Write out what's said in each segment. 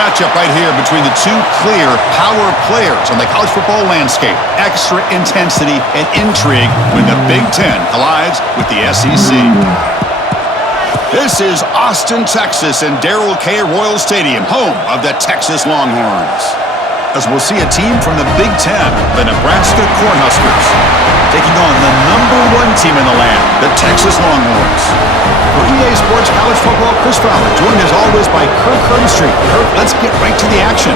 matchup right here between the two clear power players on the college football landscape. Extra intensity and intrigue when the Big Ten collides with the SEC. This is Austin, Texas, and Darrell K. Royal Stadium, home of the Texas Longhorns. As we'll see a team from the Big Ten, the Nebraska Cornhuskers, taking on the #1 team in the land, the Texas Longhorns. For EA Sports College Football, Chris Fowler, joined as always by Kirk Herbstreit. Kirk, let's get right to the action.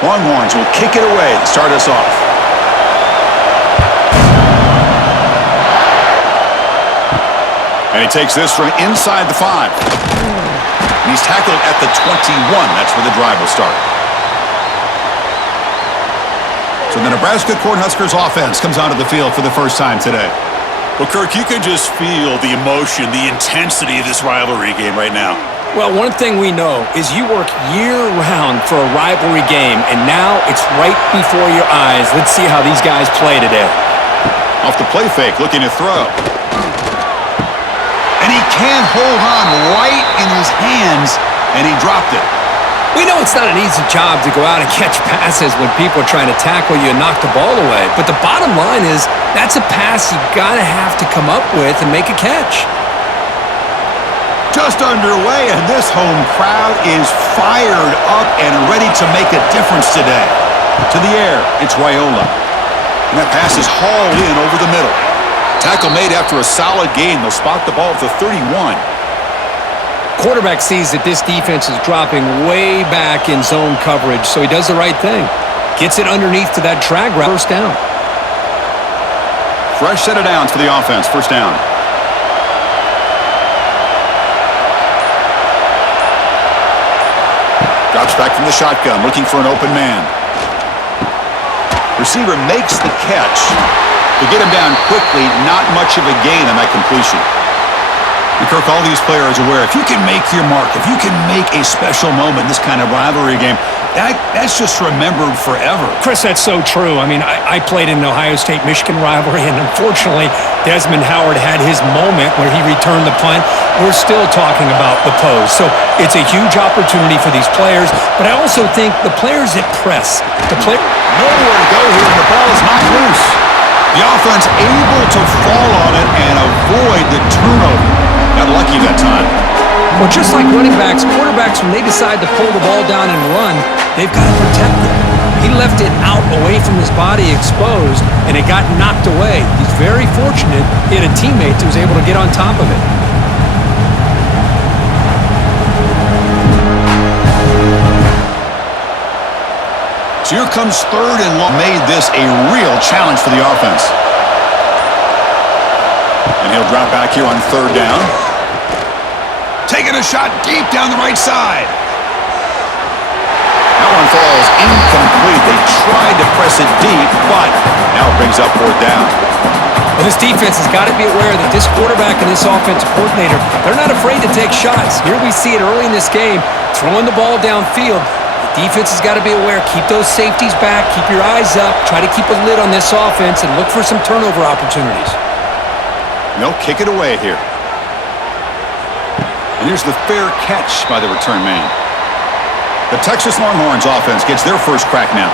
Longhorns will kick it away to start us off. And he takes this from inside the 5. And he's tackled at the 21. That's where the drive will start. So the Nebraska Cornhuskers offense comes onto the field for the first time today. Well, Kirk, you can just feel the emotion, the intensity of this rivalry game right now. Well, one thing we know is you work year-round for a rivalry game, and now it's right before your eyes. Let's see how these guys play today. Off the play fake, looking to throw. And he can't hold on right in his hands, and he dropped it. We know it's not an easy job to go out and catch passes when people are trying to tackle you and knock the ball away. But the bottom line is that's a pass you gotta have to come up with and make a catch. Just underway, and this home crowd is fired up and ready to make a difference today. To the air, it's Raiola. And that pass is hauled in over the middle. Tackle made after a solid gain. They'll spot the ball at the 31. Quarterback sees that this defense is dropping way back in zone coverage, so he does the right thing. Gets it underneath to that drag route. First down. Fresh set of downs for the offense. First down. Drops back from the shotgun, looking for an open man. Receiver makes the catch. To get him down quickly, not much of a gain on that completion. And Kirk, all these players are aware, if you can make your mark, if you can make a special moment in this kind of rivalry game, that's just remembered forever. Chris, that's so true. I mean, I played in an Ohio State-Michigan rivalry, and unfortunately, Desmond Howard had his moment where he returned the punt. We're still talking about the pose. So it's a huge opportunity for these players, but I also think the players that press, nowhere to go here, and the ball is knocked loose. The offense able to fall on it and avoid the turnover. Got lucky that time. Well, just like running backs, quarterbacks, when they decide to pull the ball down and run, they've got to protect it. He left it out away from his body exposed, and it got knocked away. He's very fortunate he had a teammate who was able to get on top of it. So here comes third and long. Made this a real challenge for the offense. And he'll drop back here on third down. Taking a shot deep down the right side. That one falls incomplete. They tried to press it deep, but now it brings up fourth down. Well, this defense has got to be aware that this quarterback and this offensive coordinator, they're not afraid to take shots. Here we see it early in this game, throwing the ball downfield. The defense has got to be aware. Keep those safeties back. Keep your eyes up. Try to keep a lid on this offense and look for some turnover opportunities. They'll kick it away here. And here's the fair catch by the return man. The Texas Longhorns offense gets their first crack now.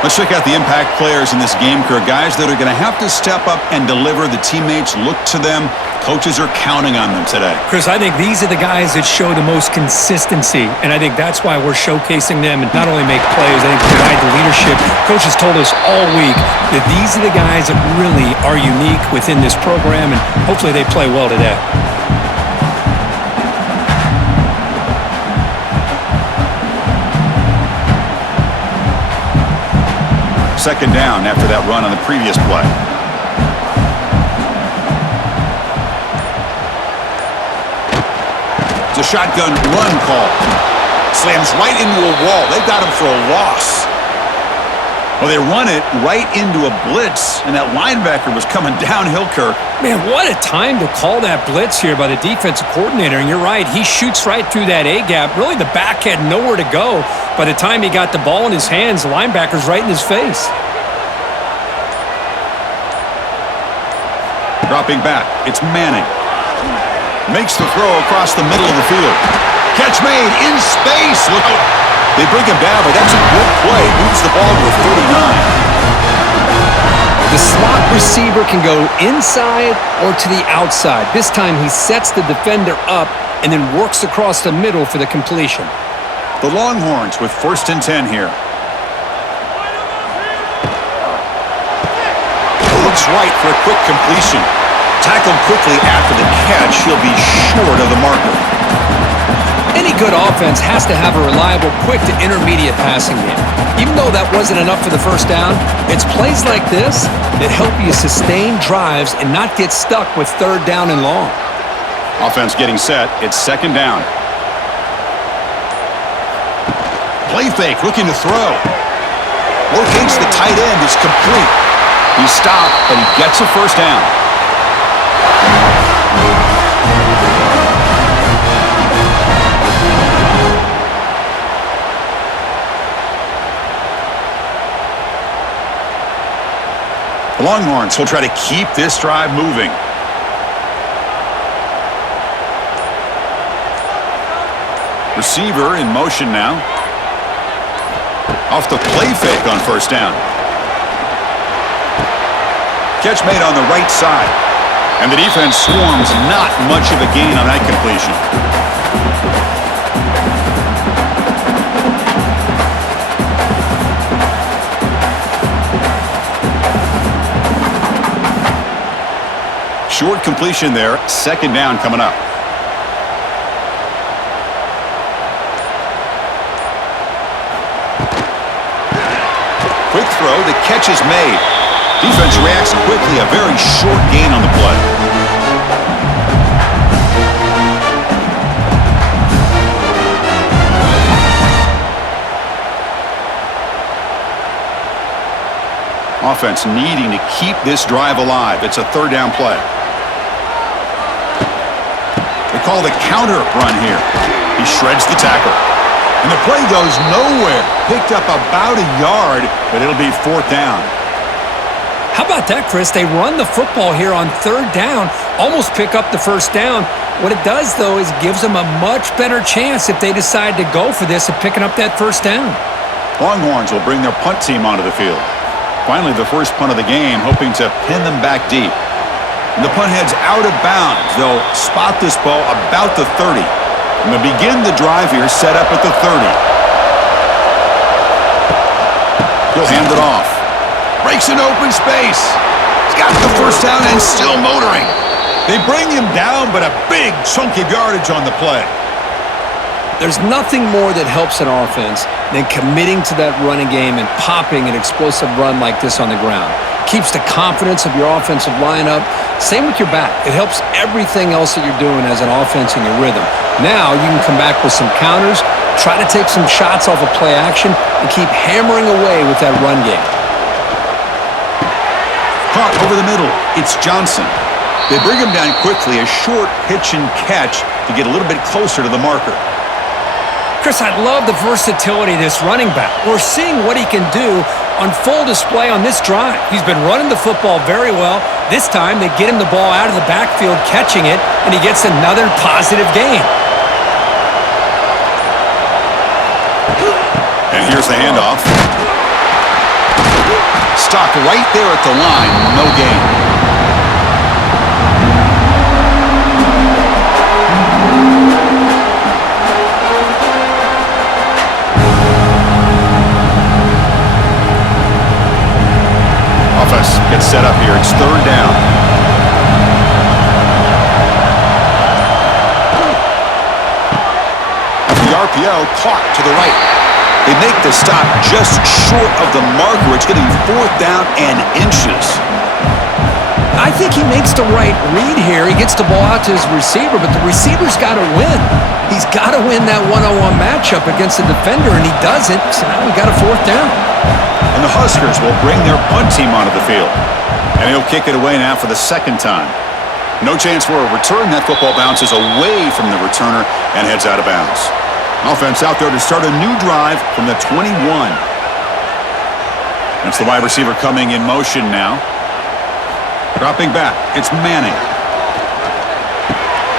Let's check out the impact players in this game, Kirk. Guys that are going to have to step up and deliver. The teammates look to them. Coaches are counting on them today. Chris, I think these are the guys that show the most consistency, and I think that's why we're showcasing them and not only make plays, I think provide the leadership. Coaches told us all week that these are the guys that really are unique within this program, and hopefully they play well today. Second down after that run on the previous play. It's a shotgun run call. Slams right into a wall. They've got him for a loss. Well, they run it right into a blitz, and that linebacker was coming downhill, Kirk. Man, what a time to call that blitz here by the defensive coordinator. And you're right, he shoots right through that A-gap. Really, the back had nowhere to go. By the time he got the ball in his hands, the linebacker's right in his face. Dropping back, it's Manning. Makes the throw across the middle of the field. Catch made in space. Look out. They bring him down, but that's a good play. Moves the ball to the 39. The slot receiver can go inside or to the outside. This time he sets the defender up and then works across the middle for the completion. The Longhorns with 1st and 10 here. Looks right for a quick completion. Tackled quickly after the catch. He'll be short of the marker. Any good offense has to have a reliable, quick to intermediate passing game. Even though that wasn't enough for the first down, it's plays like this that help you sustain drives and not get stuck with 3rd down and long. Offense getting set. It's 2nd down. Play fake, looking to throw. Locates the tight end. It's complete. He's stopped, but he gets a 1st down. The Longhorns will try to keep this drive moving. Receiver in motion now. Off the play fake on 1st down. Catch made on the right side. And the defense swarms. Not much of a gain on that completion. Short completion there. 2nd down coming up. Quick throw. The catch is made. Defense reacts quickly. A very short gain on the play. Offense needing to keep this drive alive. It's a 3rd down play. They call the counter run here. He shreds the tackle. And the play goes nowhere. Picked up about a yard, but it'll be 4th down. How about that, Chris? They run the football here on 3rd down, almost pick up the 1st down. What it does, though, is gives them a much better chance if they decide to go for this of picking up that 1st down. Longhorns will bring their punt team onto the field. Finally, the first punt of the game, hoping to pin them back deep. And the punt heads out of bounds. They'll spot this ball about the 30. And they'll begin the drive here, set up at the 30. He'll hand it off. Breaks an open space. He's got the 1st down and still motoring. They bring him down, but a big chunk of yardage on the play. There's nothing more that helps an offense than committing to that running game and popping an explosive run like this on the ground. Keeps the confidence of your offensive lineup. Same with your back. It helps everything else that you're doing as an offense in your rhythm. Now you can come back with some counters, try to take some shots off of play action, and keep hammering away with that run game. Caught over the middle. It's Johnson. They bring him down quickly, a short pitch and catch to get a little bit closer to the marker. Chris, I love the versatility of this running back. We're seeing what he can do on full display on this drive. He's been running the football very well. This time, they get him the ball out of the backfield, catching it, and he gets another positive gain. And here's the handoff. Stopped right there at the line. No gain. Gets set up here. It's 3rd down. The RPO caught to the right. They make the stop just short of the marker. It's going to be 4th down and inches. I think he makes the right read here. He gets the ball out to his receiver, but the receiver's got to win. He's got to win that one-on-one matchup against the defender, and he doesn't, so now we got a fourth down. And the Huskers will bring their punt team onto the field. And he'll kick it away now for the second time. No chance for a return. That football bounces away from the returner and heads out of bounds. Offense out there to start a new drive from the 21. That's the wide receiver coming in motion now. Dropping back, it's Manning.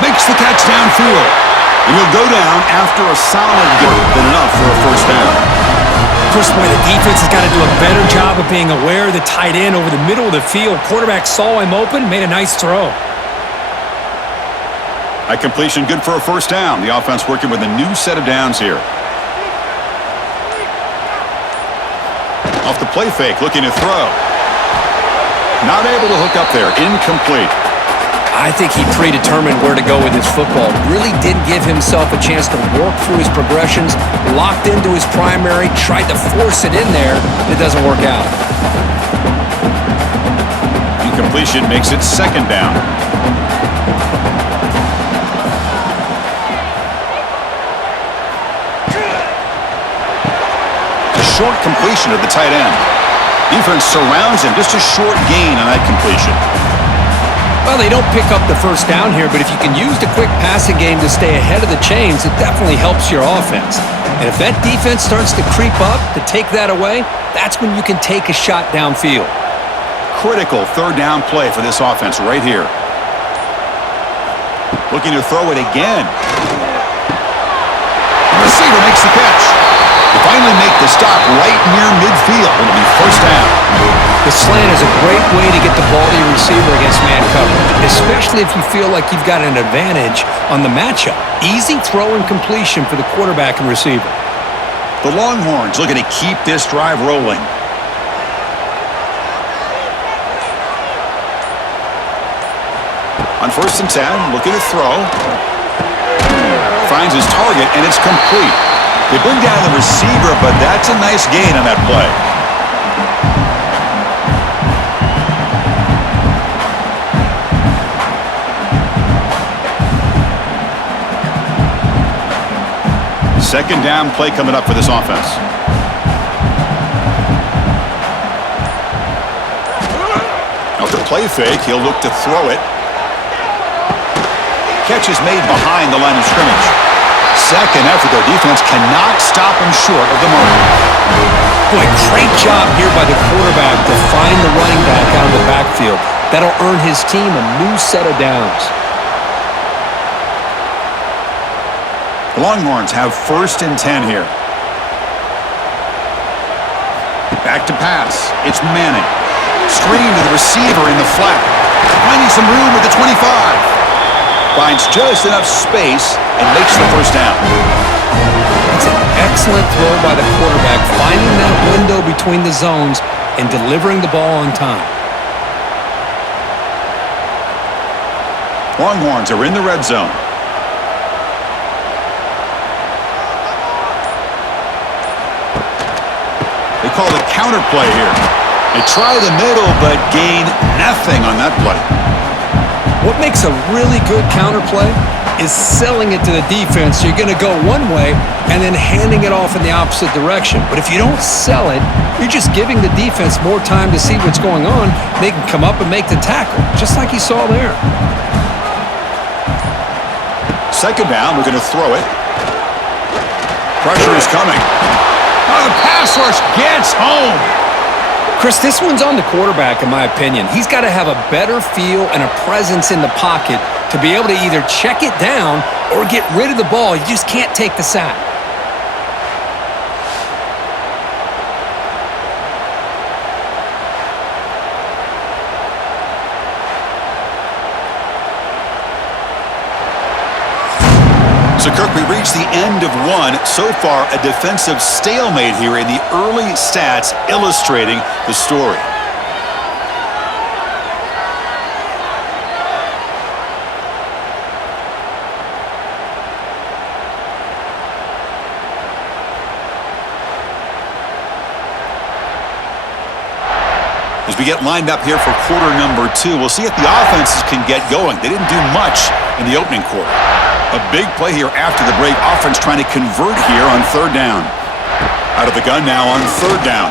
Makes the catch downfield. And he'll go down after a solid gain than enough for a first down. First way, the defense has got to do a better job of being aware of the tight end over the middle of the field. Quarterback saw him open, made a nice throw. A completion good for a first down. The offense working with a new set of downs here. Off the play fake, looking to throw. Not able to hook up there. Incomplete. I think he predetermined where to go with his football. Really didn't give himself a chance to work through his progressions. Locked into his primary, tried to force it in there. It doesn't work out. Incompletion makes it second down. A short completion of the tight end. Defense surrounds him. Just a short gain on that completion. Well, they don't pick up the first down here, but if you can use the quick passing game to stay ahead of the chains, it definitely helps your offense. And if that defense starts to creep up to take that away, that's when you can take a shot downfield. Critical third down play for this offense right here. Looking to throw it again. The receiver makes the catch. They finally make the stop right near midfield. It'll be first down. The slant is a great way to get the ball to your receiver against man coverage, especially if you feel like you've got an advantage on the matchup. Easy throw and completion for the quarterback and receiver. The Longhorns looking to keep this drive rolling. On 1st and 10, looking to throw. Finds his target, and it's complete. They bring down the receiver, but that's a nice gain on that play. Second down play coming up for this offense. After play fake, he'll look to throw it. Catch is made behind the line of scrimmage. Second effort, their defense cannot stop him short of the mark. Boy, great job here by the quarterback to find the running back out of the backfield. That'll earn his team a new set of downs. The Longhorns have 1st and 10 here. Back to pass. It's Manning. Screen to the receiver in the flat. Finding some room with the 25. Finds just enough space and makes the first down. It's an excellent throw by the quarterback, finding that window between the zones and delivering the ball on time. Longhorns are in the red zone. They call the counter play here. They try the middle, but gain nothing on that play. What makes a really good counter play is selling it to the defense. So you're going to go one way and then handing it off in the opposite direction. But if you don't sell it, you're just giving the defense more time to see what's going on. They can come up and make the tackle, just like you saw there. Second down, we're going to throw it. Pressure is coming. Oh, the pass rush gets home. Chris, this one's on the quarterback, in my opinion. He's got to have a better feel and a presence in the pocket to be able to either check it down or get rid of the ball. You just can't take the sack. So, Kirk, we reached the end of one. So far, a defensive stalemate here in the early stats illustrating the story. As we get lined up here for quarter number 2, we'll see if the offenses can get going. They didn't do much in the opening quarter. A big play here after the break. Offense trying to convert here on third down. Out of the gun now on third down.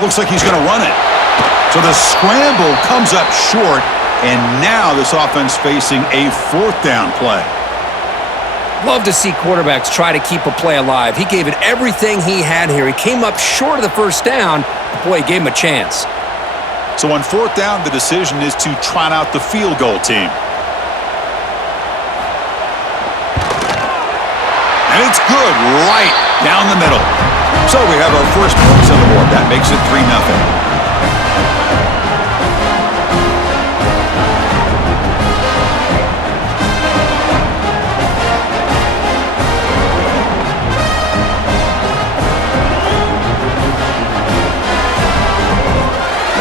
Looks like he's going to run it. So the scramble comes up short, and now this offense facing a fourth down play. Love to see quarterbacks try to keep a play alive. He gave it everything he had here. He came up short of the first down, but boy, he gave him a chance. So on fourth down, the decision is to trot out the field goal team. And it's good right down the middle. So we have our first points on the board. That makes it 3-0.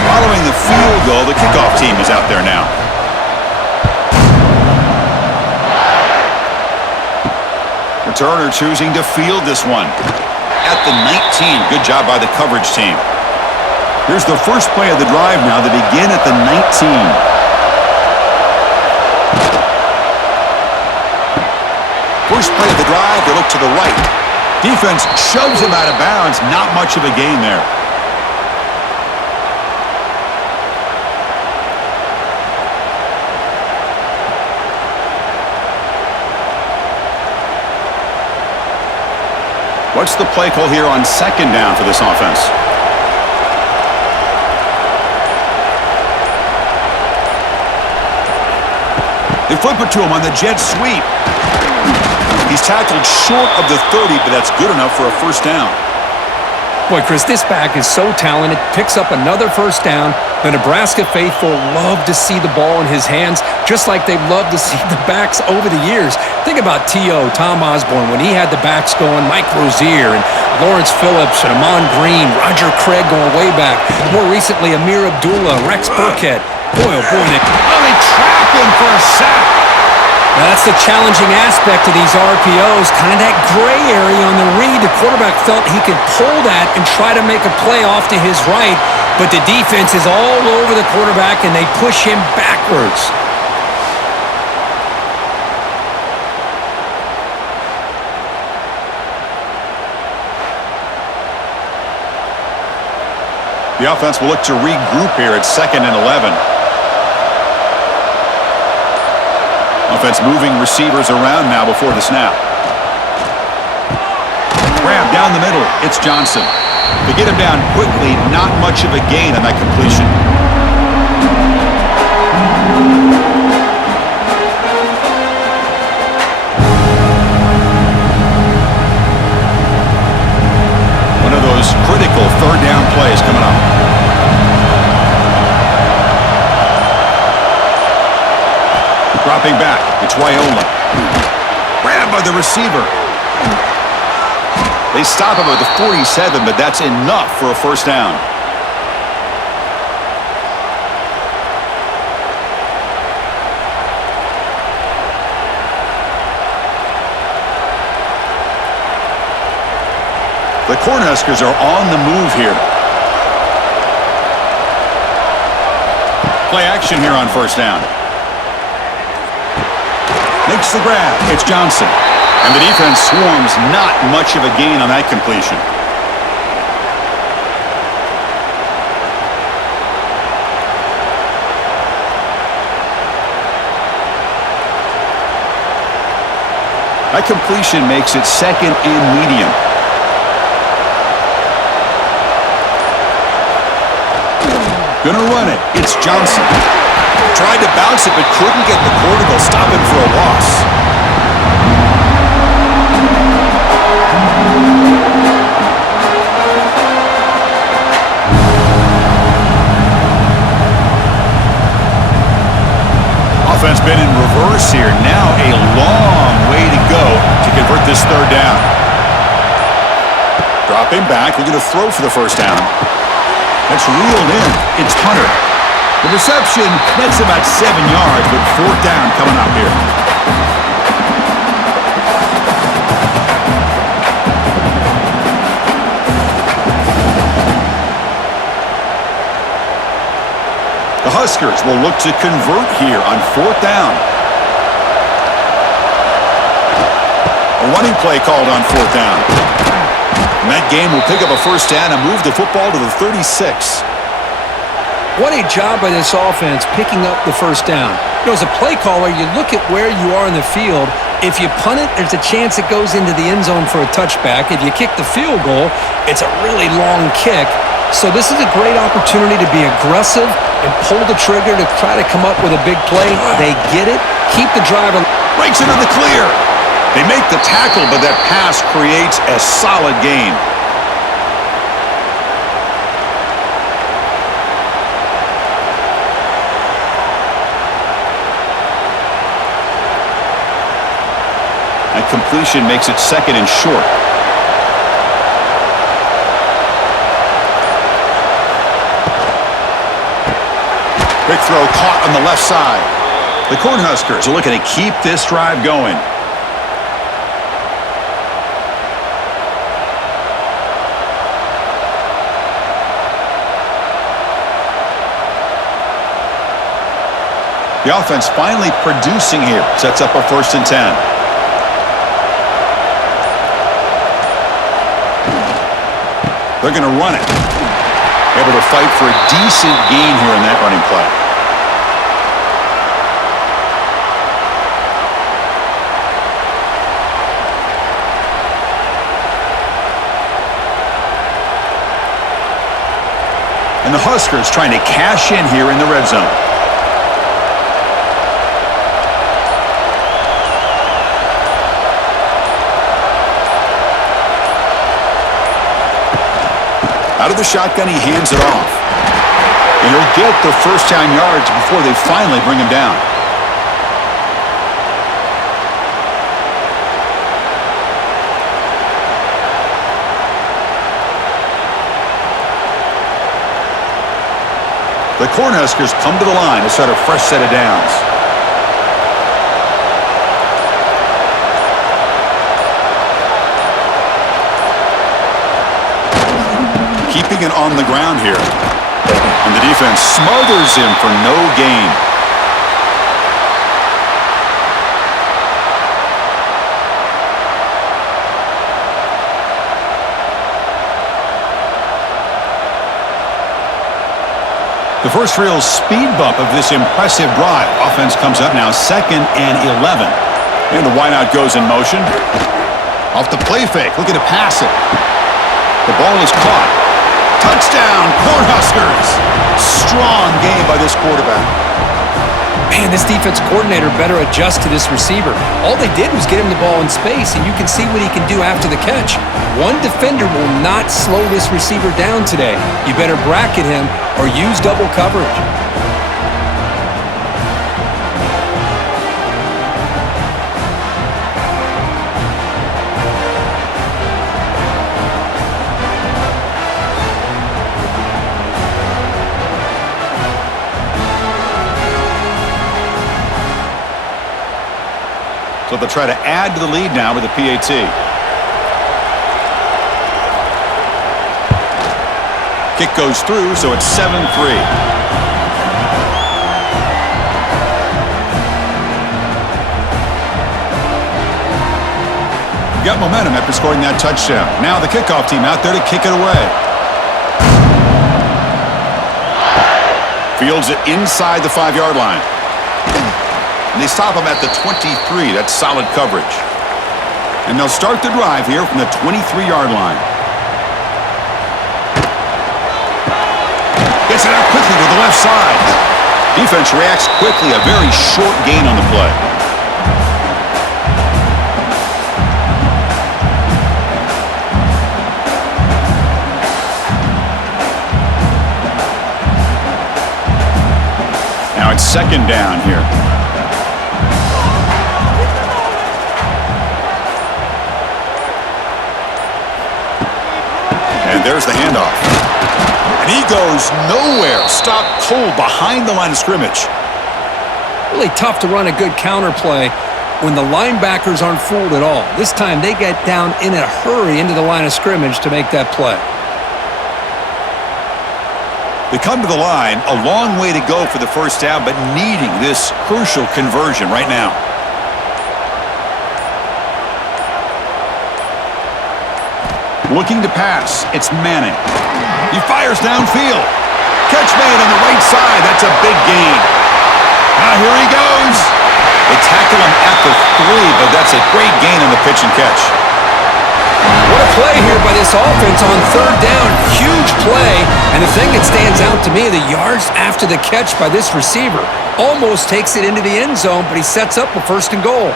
Following the field goal, the kickoff team is out there now. Returner choosing to field this one. At the 19. Good job by the coverage team. Here's the first play of the drive now. They begin at the 19. First play of the drive, they look to the right. Defense shoves him out of bounds. Not much of a gain there. What's the play call here on second down for this offense? They flip it to him on the jet sweep. He's tackled short of the 30, but that's good enough for a first down. Boy, Chris, this back is so talented. Picks up another first down. The Nebraska faithful love to see the ball in his hands, just like they've loved to see the backs over the years. Think about T.O., Tom Osborne, when he had the backs going, Mike Rozier and Lawrence Phillips and Amon Green, Roger Craig going way back. More recently, Amir Abdullah, Rex Burkhead. Boy, oh boy, they trap him for a sack. Now that's the challenging aspect of these RPOs, kind of that gray area on the read. The quarterback felt he could pull that and try to make a play off to his right, but the defense is all over the quarterback and they push him backwards. The offense will look to regroup here at 2nd and 11. Offense moving receivers around now before the snap. Grab down the middle. It's Johnson. They get him down quickly. Not much of a gain on that completion. One of those critical third down plays coming up. Dropping back, it's Wyola. Grabbed by the receiver. They stop him at the 47, but that's enough for a first down. The Cornhuskers are on the move here. Play action here on first down. Makes the grab. It's Johnson. And the defense swarms. Not much of a gain on that completion. That completion makes it 2nd and medium. Gonna run it. It's Johnson. Tried to bounce it, but couldn't get the corner to stop him for a loss. Offense been in reverse here. Now a long way to go to convert this third down. Dropping back. We're going to throw for the first down. That's reeled in. It's Hunter. The reception, that's about 7 yards, but fourth down coming up here. Huskers will look to convert here on 4th down. A running play called on 4th down. And that game will pick up a first down and move the football to the 36. What a job by this offense picking up the first down. You know, as a play caller, you look at where you are in the field. If you punt it, there's a chance it goes into the end zone for a touchback. If you kick the field goal, it's a really long kick. So this is a great opportunity to be aggressive and pull the trigger to try to come up with a big play. They get it, keep the drive. Breaks into the clear. They make the tackle, but that pass creates a solid gain. That completion makes it 2nd and short. Quick throw caught on the left side. The Cornhuskers are looking to keep this drive going. The offense finally producing here. Sets up a 1st and 10. They're going to run it. Able to fight for a decent gain here in that running play. And the Huskers trying to cash in here in the red zone. Out of the shotgun, he hands it off. And he'll get the first down yards before they finally bring him down. The Cornhuskers come to the line to start a fresh set of downs. Keeping it on the ground here. And the defense smothers him for no gain. The first real speed bump of this impressive drive. Offense comes up now 2nd and 11. And the wideout goes in motion. Off the play fake, looking to pass it. The ball is caught. Touchdown, Cornhuskers. Strong game by this quarterback. Man, this defense coordinator better adjust to this receiver. All they did was get him the ball in space, and you can see what he can do after the catch. One defender will not slow this receiver down today. You better bracket him or use double coverage. So they'll try to add to the lead now with a PAT. Kick goes through, so it's 7-3. Got momentum after scoring that touchdown. Now the kickoff team out there to kick it away. Fields it inside the 5-yard line. And they stop him at the 23. That's solid coverage. And they'll start the drive here from the 23-yard line. Gets it out quickly to the left side. Defense reacts quickly. A very short gain on the play. Now it's 2nd down here. And there's the handoff. And he goes nowhere. Stopped cold behind the line of scrimmage. Really tough to run a good counter play when the linebackers aren't fooled at all. This time they get down in a hurry into the line of scrimmage to make that play. They come to the line, a long way to go for the first down, but needing this crucial conversion right now. Looking to pass. It's Manning. He fires downfield. Catch made on the right side. That's a big gain. Now here he goes. They tackle him at the 3, but that's a great gain on the pitch and catch. What a play here by this offense on third down. Huge play. And the thing that stands out to me, the yards after the catch by this receiver. Almost takes it into the end zone, but he sets up a 1st and goal.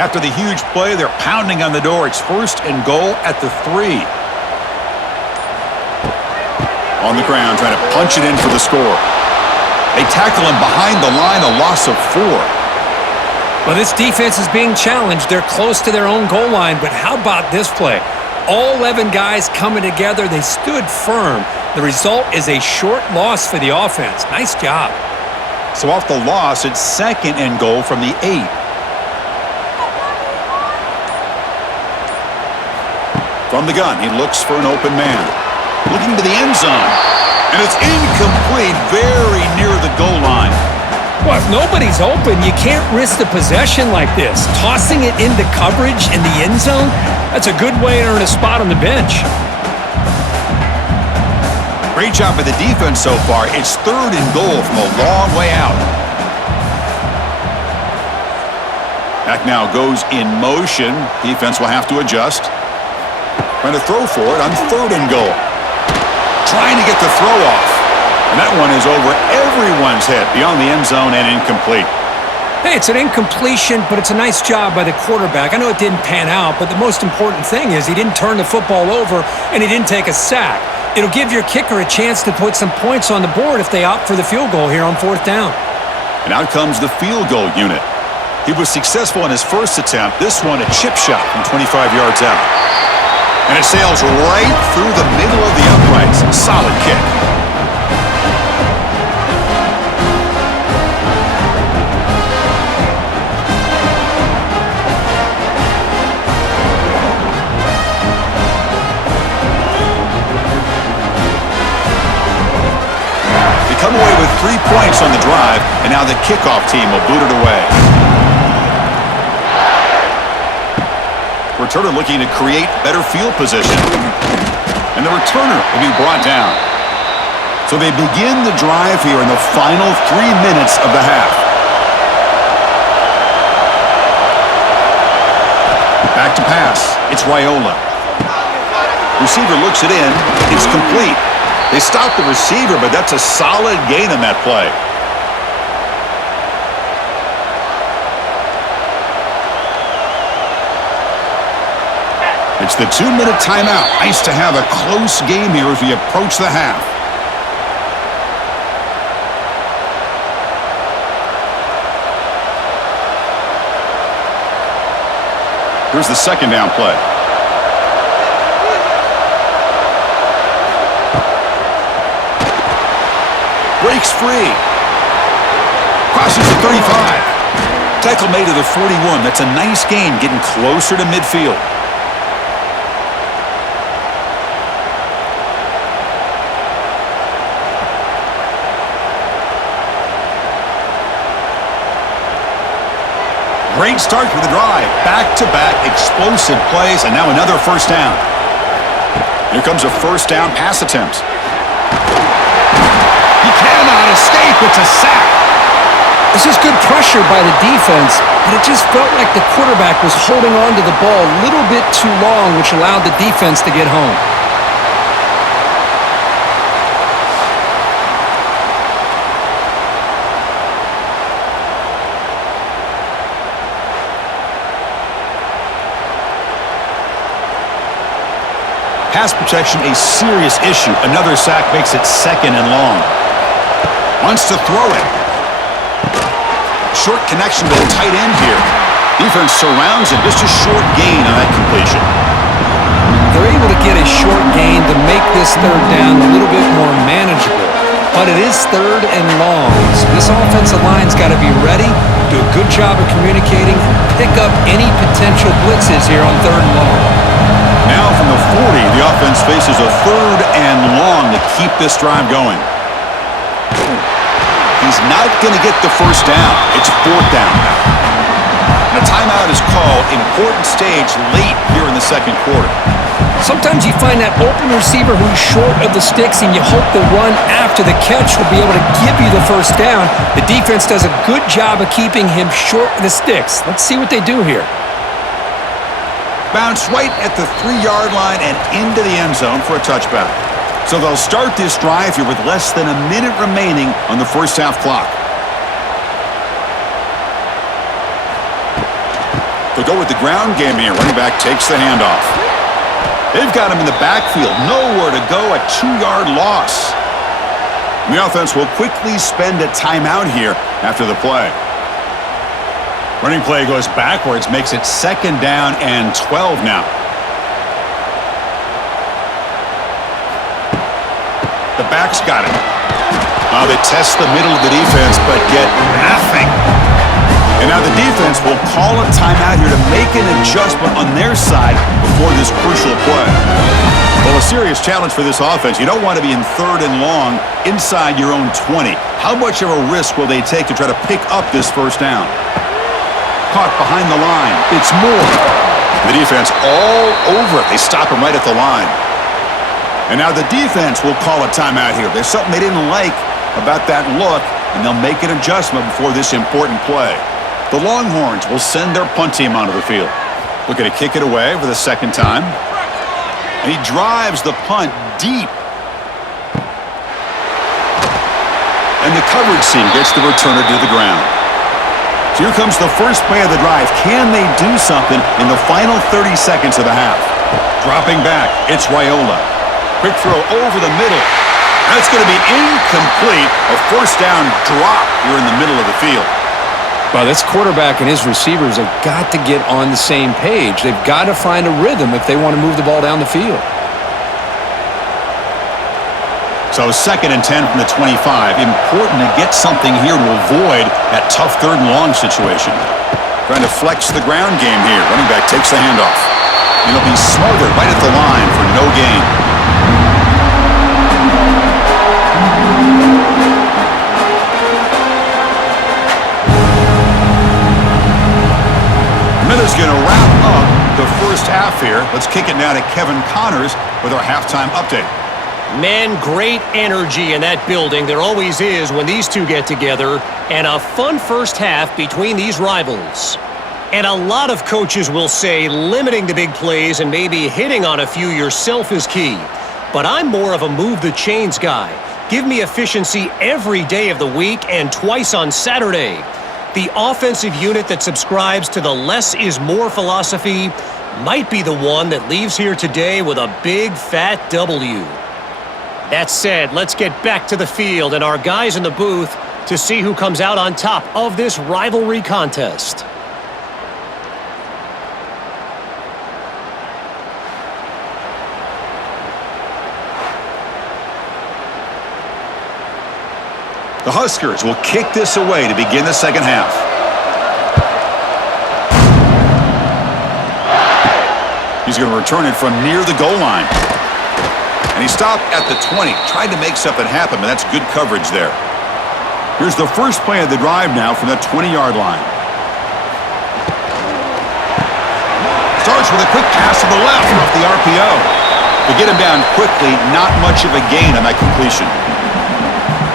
After the huge play, they're pounding on the door. It's 1st and goal at the 3. On the ground, trying to punch it in for the score. They tackle him behind the line, a loss of 4. Well, this defense is being challenged. They're close to their own goal line, but how about this play? All 11 guys coming together. They stood firm. The result is a short loss for the offense. Nice job. So off the loss, it's 2nd and goal from the 8. From the gun, he looks for an open man. Looking to the end zone. And it's incomplete, very near the goal line. Well, if nobody's open, you can't risk the possession like this. Tossing it into coverage in the end zone, that's a good way to earn a spot on the bench. Great job by the defense so far. It's 3rd and goal from a long way out. Back now goes in motion. Defense will have to adjust. Trying to throw for it on 3rd and goal. Trying to get the throw off. And that one is over everyone's head beyond the end zone and incomplete. Hey, it's an incompletion, but it's a nice job by the quarterback. I know it didn't pan out, but the most important thing is he didn't turn the football over and he didn't take a sack. It'll give your kicker a chance to put some points on the board if they opt for the field goal here on 4th down. And out comes the field goal unit. He was successful in his first attempt. This one a chip shot from 25 yards out. And it sails right through the middle of the uprights. Solid kick. They come away with 3 points on the drive, and now the kickoff team will boot it away. Returner looking to create better field position. And the returner will be brought down. So they begin the drive here in the final 3 minutes of the half. Back to pass. It's Raiola. Receiver looks it in. It's complete. They stop the receiver, but that's a solid gain on that play. It's the 2-minute timeout. Nice to have a close game here as we approach the half. Here's the 2nd down play. Breaks free. Crosses the 35. Tackle made to the 41. That's a nice gain, getting closer to midfield. Great start for the drive. Back-to-back explosive plays, and now another 1st down. Here comes a 1st down pass attempt. He cannot escape. It's a sack. This is good pressure by the defense, but it just felt like the quarterback was holding on to the ball a little bit too long, which allowed the defense to get home. Pass protection a serious issue. Another sack makes it 2nd and long. Wants to throw it. Short connection to the tight end here. Defense surrounds him. Just a short gain on that completion. The they're able to get a short gain to make this third down a little bit more manageable. But it is third and long, so this offensive line's got to be ready, do a good job of communicating, and pick up any potential blitzes here on third and long. Now from the 40, the offense faces a third and long to keep this drive going. He's not going to get the first down. It's fourth down now. A timeout is called. Important stage late here in the second quarter. Sometimes you find that open receiver who's short of the sticks, and you hope the run after the catch will be able to give you the first down. The defense does a good job of keeping him short of the sticks. Let's see what they do here. Bounce right at the 3-yard line and into the end zone for a touchback. So they'll start this drive here with less than a minute remaining on the first half clock. They'll go with the ground game here. Running back takes the handoff. They've got him in the backfield. Nowhere to go, a 2-yard loss. And the offense will quickly spend a timeout here after the play. Running play goes backwards, makes it second down and 12 now. The back's got it. They test the middle of the defense, but get nothing. And now the defense will call a timeout here to make an adjustment on their side before this crucial play. Well, a serious challenge for this offense. You don't want to be in third and long inside your own 20. How much of a risk will they take to try to pick up this first down? Caught behind the line. It's Moore. The defense all over it. They stop him right at the line. And now the defense will call a timeout here. There's something they didn't like about that look, and they'll make an adjustment before this important play. The Longhorns will send their punt team onto the field. Looking to kick it away for the second time. And he drives the punt deep. And the coverage team gets the returner to the ground. So here comes the first play of the drive. Can they do something in the final 30 seconds of the half? Dropping back, it's Raiola. Quick throw over the middle. That's going to be incomplete. A first down drop here in the middle of the field. Well, this quarterback and his receivers have got to get on the same page. They've got to find a rhythm if they want to move the ball down the field. So second and 10 from the 25. Important to get something here to avoid that tough third and long situation. Trying to flex the ground game here. Running back takes the handoff. And he'll be smothered right at the line for no gain. Miller's going to wrap up the first half here. Let's kick it now to Kevin Connors with our halftime update. Man, great energy in that building. There always is when these two get together. And a fun first half between these rivals. And a lot of coaches will say limiting the big plays and maybe hitting on a few yourself is key. But I'm more of a move the chains guy. Give me efficiency every day of the week and twice on Saturday. The offensive unit that subscribes to the less is more philosophy might be the one that leaves here today with a big fat W. That said, let's get back to the field and our guys in the booth to see who comes out on top of this rivalry contest. The Huskers will kick this away to begin the second half. He's going to return it from near the goal line. And he stopped at the 20, tried to make something happen, but that's good coverage there. Here's the first play of the drive now from the 20-yard line. Starts with a quick pass to the left off the RPO. To get him down quickly, not much of a gain on that completion.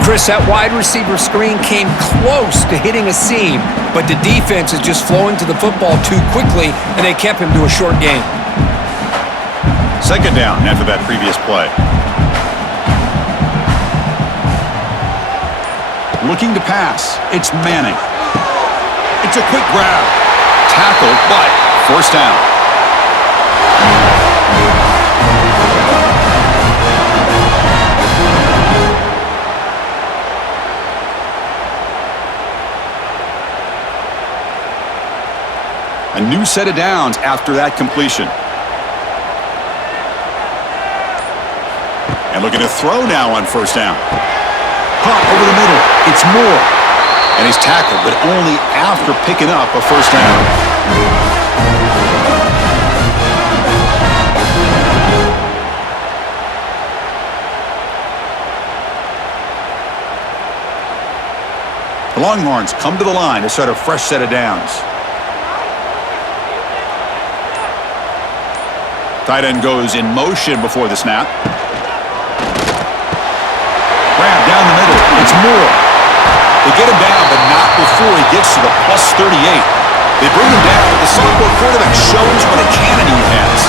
Chris, that wide receiver screen came close to hitting a seam, but the defense is just flowing to the football too quickly, and they kept him to a short gain. Second down after that previous play. Looking to pass. It's Manning. It's a quick grab. Tackle, but first down. A new set of downs after that completion. And looking to throw now on first down. Pump over the middle. It's Moore. And he's tackled, but only after picking up a first down. The Longhorns come to the line to start a fresh set of downs. Tight end goes in motion before the snap. Grab down the middle. It's Moore. They get him down, but not before he gets to the plus 38. They bring him down, but the sophomore quarterback shows what a cannon he has.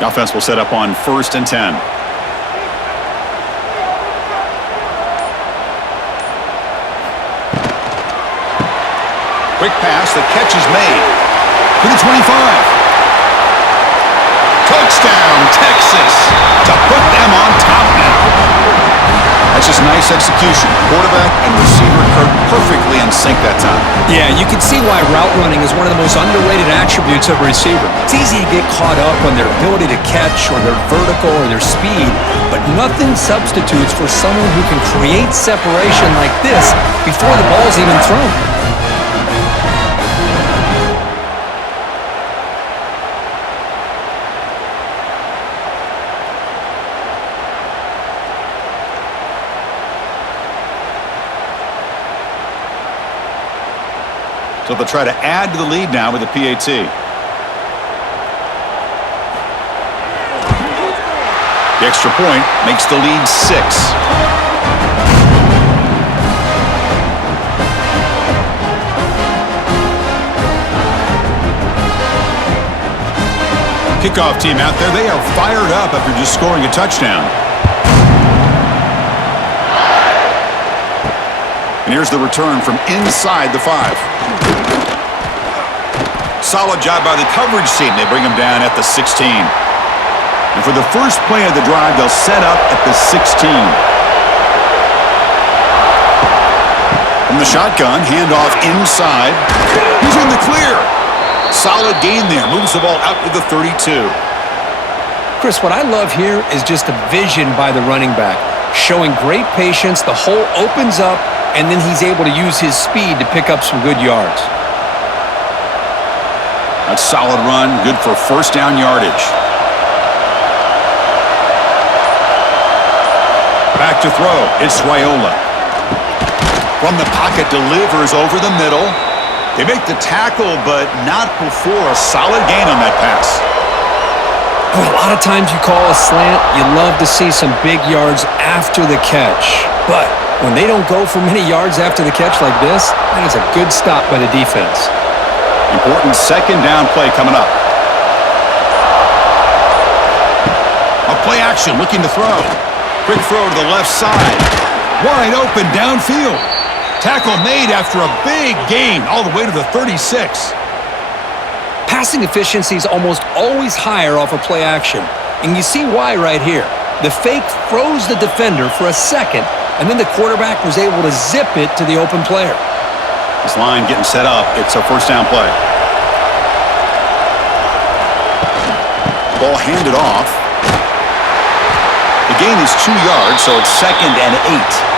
The offense will set up on 1st and 10. Quick pass, the catch is made. To the 25. Touchdown, Texas, to put them on top now. That's just nice execution. Quarterback and receiver perfectly in sync that time. Yeah, you can see why route running is one of the most underrated attributes of a receiver. It's easy to get caught up on their ability to catch or their vertical or their speed, but nothing substitutes for someone who can create separation like this before the ball's even thrown. So they'll try to add to the lead now with a PAT. The extra point makes the lead 6. Kickoff team out there, they are fired up after just scoring a touchdown. And here's the return from inside the 5. Solid job by the coverage team. They bring him down at the 16. And for the first play of the drive, they'll set up at the 16. From the shotgun, handoff inside. He's in the clear. Solid gain there. Moves the ball out to the 32. Chris, what I love here is just the vision by the running back. Showing great patience, the hole opens up, and then he's able to use his speed to pick up some good yards. A solid run, good for first down yardage. Back to throw, it's Raiola. From the pocket, delivers over the middle. They make the tackle, but not before a solid gain on that pass. Boy, a lot of times you call a slant, you love to see some big yards after the catch. But when they don't go for many yards after the catch like this, that is a good stop by the defense. Important second down play coming up. A play action, looking to throw. Quick throw to the left side. Wide open downfield. Tackle made after a big gain all the way to the 36. Passing efficiency is almost always higher off of play action. And you see why right here. The fake froze the defender for a second, and then the quarterback was able to zip it to the open player. This line getting set up. It's a first down play. Ball handed off. The gain is 2 yards, so it's 2nd and 8.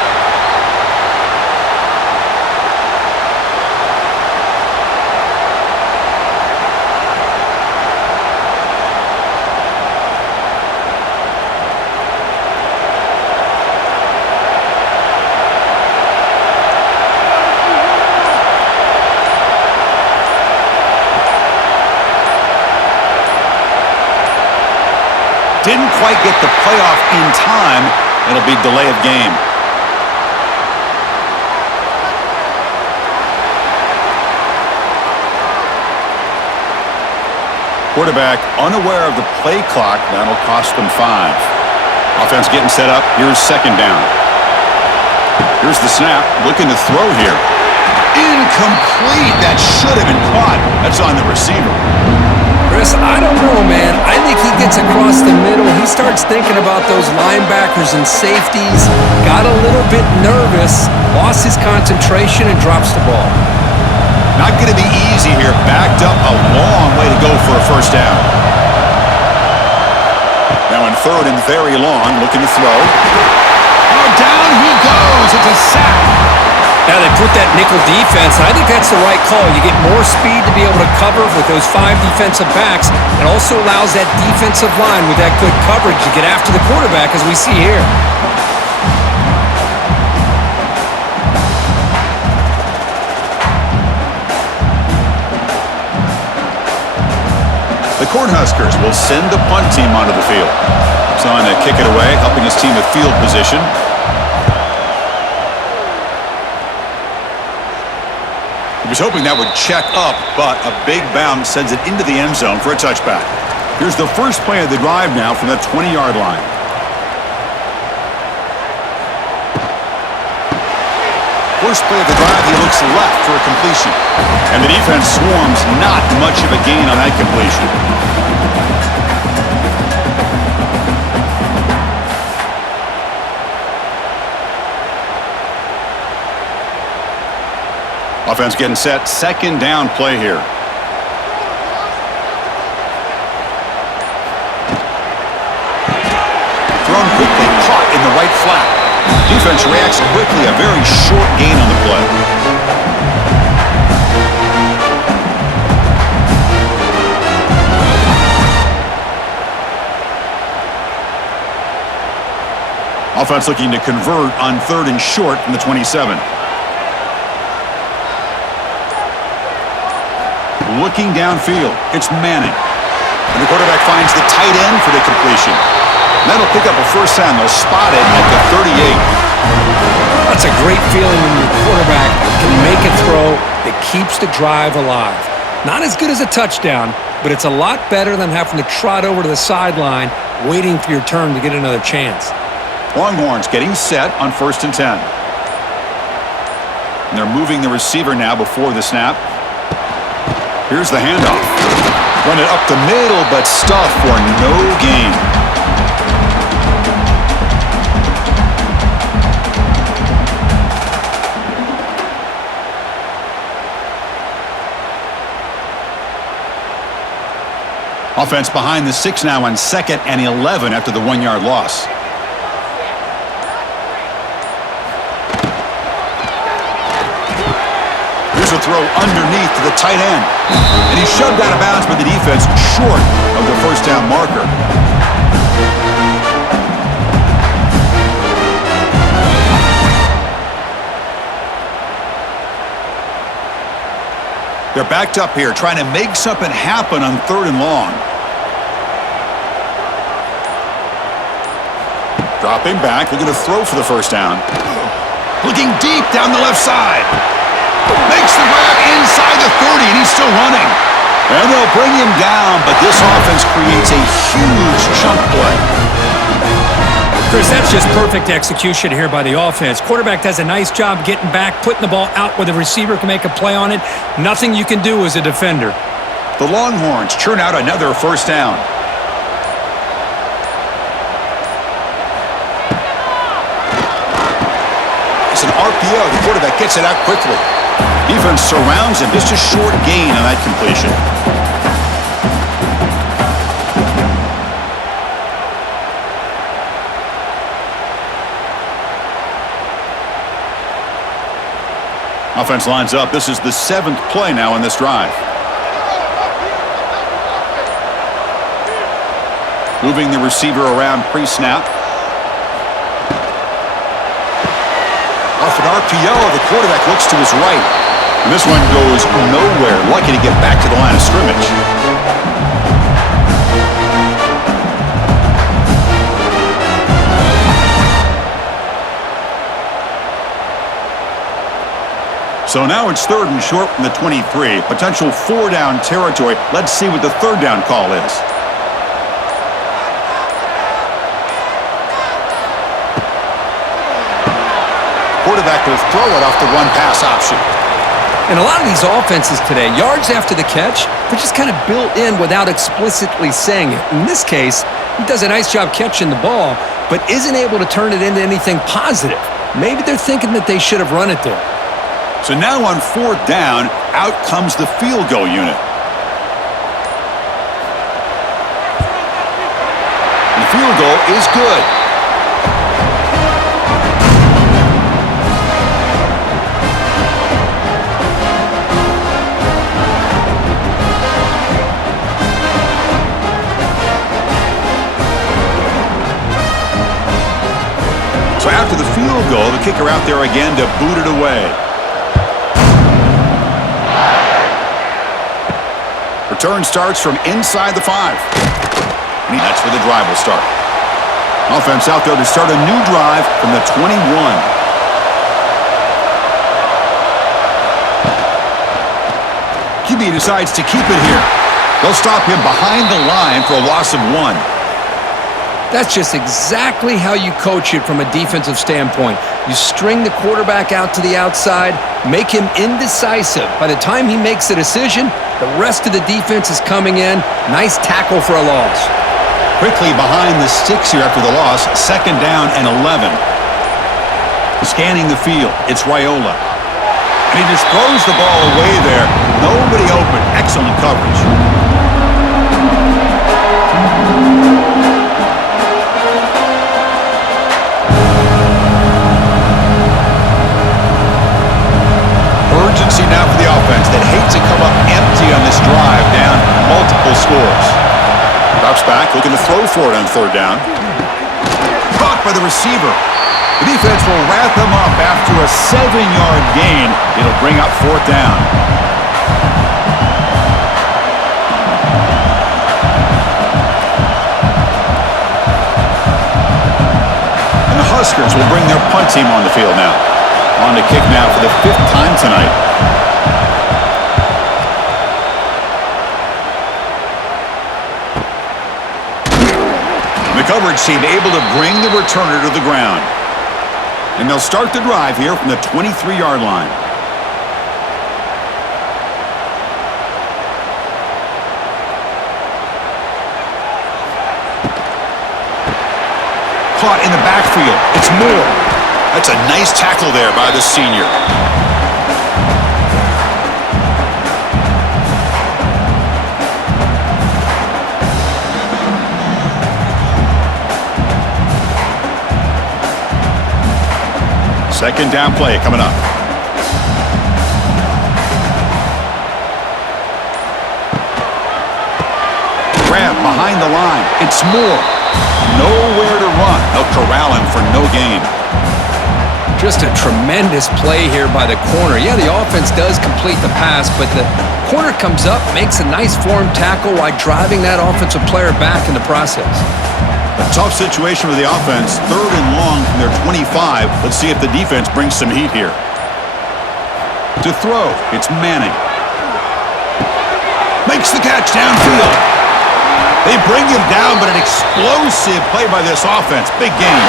Didn't quite get the playoff in time. It'll be delay of game. Quarterback unaware of the play clock. That'll cost them 5. Offense getting set up. Here's second down. Here's the snap. Looking to throw here. Incomplete. That should have been caught. That's on the receiver. Chris, I don't know, man. I think he gets across the middle. He starts thinking about those linebackers and safeties. Got a little bit nervous, lost his concentration, and drops the ball. Not going to be easy here. Backed up a long way to go for a first down. Now in third and very long, looking to throw. Oh, down he goes. It's a sack. Now they put that nickel defense, and I think that's the right call. You get more speed to be able to cover with those 5 defensive backs. It also allows that defensive line with that good coverage to get after the quarterback, as we see here. The Cornhuskers will send the punt team onto the field. It's on to kick it away, helping his team with field position. He was hoping that would check up, but a big bounce sends it into the end zone for a touchback. Here's the first play of the drive now from the 20-yard line. First play of the drive, he looks left for a completion. And the defense swarms, not much of a gain on that completion. Offense getting set, second down play here. Thrown quickly, caught in the right flat. Defense reacts quickly, a very short gain on the play. Offense looking to convert on third and short from the 27. Looking downfield, it's Manning. And the quarterback finds the tight end for the completion. And that'll pick up a first down. They'll spot it at the 38. That's a great feeling when your quarterback can make a throw that keeps the drive alive. Not as good as a touchdown, but it's a lot better than having to trot over to the sideline waiting for your turn to get another chance. Longhorns getting set on first and 10. And they're moving the receiver now before the snap. Here's the handoff. Run it up the middle, but stuffed for no gain. Offense behind the 6 now on second and 11 after the 1-yard loss. Here's a throw underneath to the tight end. And he's shoved out of bounds by the defense short of the first down marker. They're backed up here, trying to make something happen on third and long. Dropping back, looking to throw for the first down. Looking deep down the left side. Makes the grab inside the 30, and he's still running. And they'll bring him down, but this offense creates a huge chunk play. Chris, that's just perfect execution here by the offense. Quarterback does a nice job getting back, putting the ball out where the receiver can make a play on it. Nothing you can do as a defender. The Longhorns churn out another first down. It's an RPO. The quarterback gets it out quickly. Defense surrounds him. Just a short gain on that completion. Offense lines up. This is the 7th play now in this drive. Moving the receiver around pre-snap. Off an RPO, the quarterback looks to his right. And this one goes nowhere. Lucky to get back to the line of scrimmage. So now it's third and short from the 23. Potential 4-down territory. Let's see what the third down call is. Quarterback will throw it off the run-pass option. And a lot of these offenses today, yards after the catch, they're just kind of built in without explicitly saying it. In this case, he does a nice job catching the ball, but isn't able to turn it into anything positive. Maybe they're thinking that they should have run it there. So now on 4th down, Out comes the field goal unit. And the field goal is good. So after the field goal, the kicker out there again to boot it away. Return starts from inside the 5. And that's where the drive will start. Offense out there to start a new drive from the 21. QB decides to keep it here. They'll stop him behind the line for a loss of 1. That's just exactly how you coach it from a defensive standpoint. You string the quarterback out to the outside, make him indecisive. By the time he makes the decision, the rest of the defense is coming in. Nice tackle for a loss. Quickly behind the sticks here after the loss, 2nd down and 11. Scanning the field, it's Raiola. And he just throws the ball away there. Nobody open. Excellent coverage. Urgency now for the offense that hates to come up empty on this drive, down multiple scores. Drops back, looking to throw for it on 3rd down. Caught by the receiver. The defense will wrap him up after a 7-yard gain. It'll bring up 4th down. And the Huskers will bring their punt team on the field now. On to kick now for the 5th time tonight. The coverage team able to bring the returner to the ground. And they'll start the drive here from the 23-yard line. Caught in the backfield. It's Moore. That's a nice tackle there by the senior. Second down play coming up. Grab behind the line. It's Moore. Nowhere to run. They'll corral him for no gain. Just a tremendous play here by the corner. Yeah, the offense does complete the pass, but the corner comes up, makes a nice form tackle while driving that offensive player back in the process. A tough situation for the offense. 3rd and long from their 25. Let's see if the defense brings some heat here. To throw, it's Manning. Makes the catch downfield. They bring him down, but an explosive play by this offense. Big game.